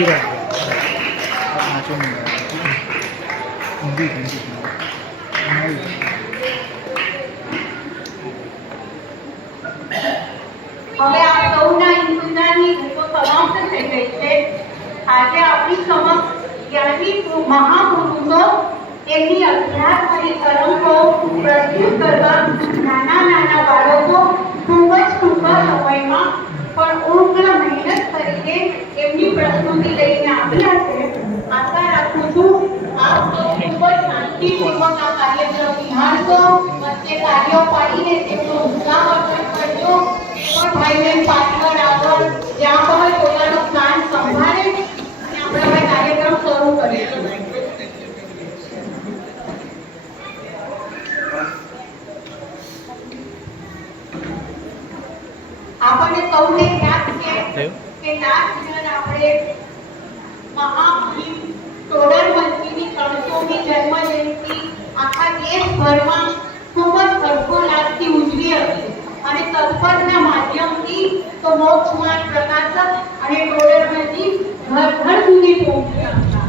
હવે આ સૌના ઇંતજારની ઘટો સમાપ્ત થઈ ગઈ છે. આજે આપણી સમક્ષ જ્ઞાની મહાપુરુષો એમની અધ્યાત્મની તરંગો પ્રસ્તુત કરવા નાના બાળકો ખૂબ જ ટૂંકા સમયમાં પણ ઉગ્ર મહેનત કરીને એમની પ્રસ્તુતિ લઈને આવ્યા છે. આશા રાખું છું આપ ખૂબ જ શાંતિપૂર્વક આ કાર્યક્રમ નિહાળશો, વચ્ચે કાર્યો પાડીને તેમનો ઉત્સાહવર્ધન કરજો. પણ ભાઈ બહેન પાછળ આગળ જ્યાં પણ પોતાનું સ્થાન સંભાળે અને આપણે હવે કાર્યક્રમ શરૂ કરીશું. આપણને સૌને યાદ છે કે લાસ્ટ યર આપણે મહામુનિ ટોડરમલજીની 300મી જન્મ જયંતિ આખા દેશભરમાં ખૂબ જ હર્ષોલ્લાસથી ઉજવી હતી અને તત્પરના માધ્યમથી તો મોક્ષ માર્ગ પ્રકાશક અને ટોડરમલજી ઘર ઘર સુધી પહોંચ્યા હતા.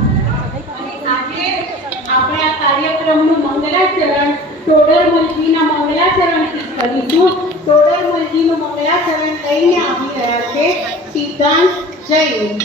અને આજે આપણે આ કાર્યક્રમનું મંગલાચરણ ટોડરમલજીના મંગલાચરણથી કરીશું. ટોડરમલજીનું મંગલાચરણ લઈને આવી રહ્યા છે સિદ્ધાંત જૈન.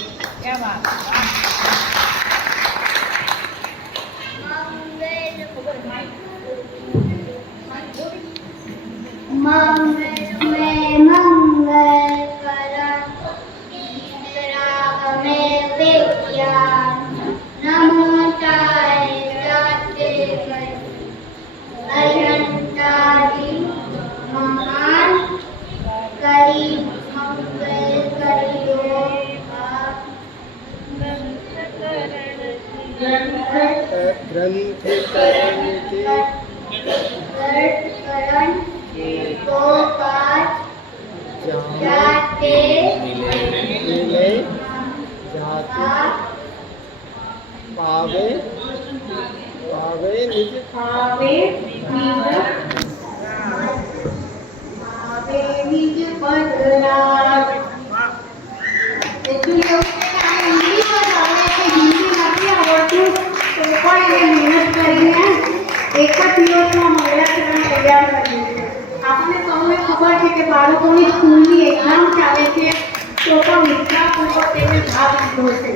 આપણને સૌને ખબર છે કે બાળકોની સ્કૂલની એક્ઝામ ચાલે છે તો પણ વિદ્યાપૂર્વક તેને ભાગ લીધો છે.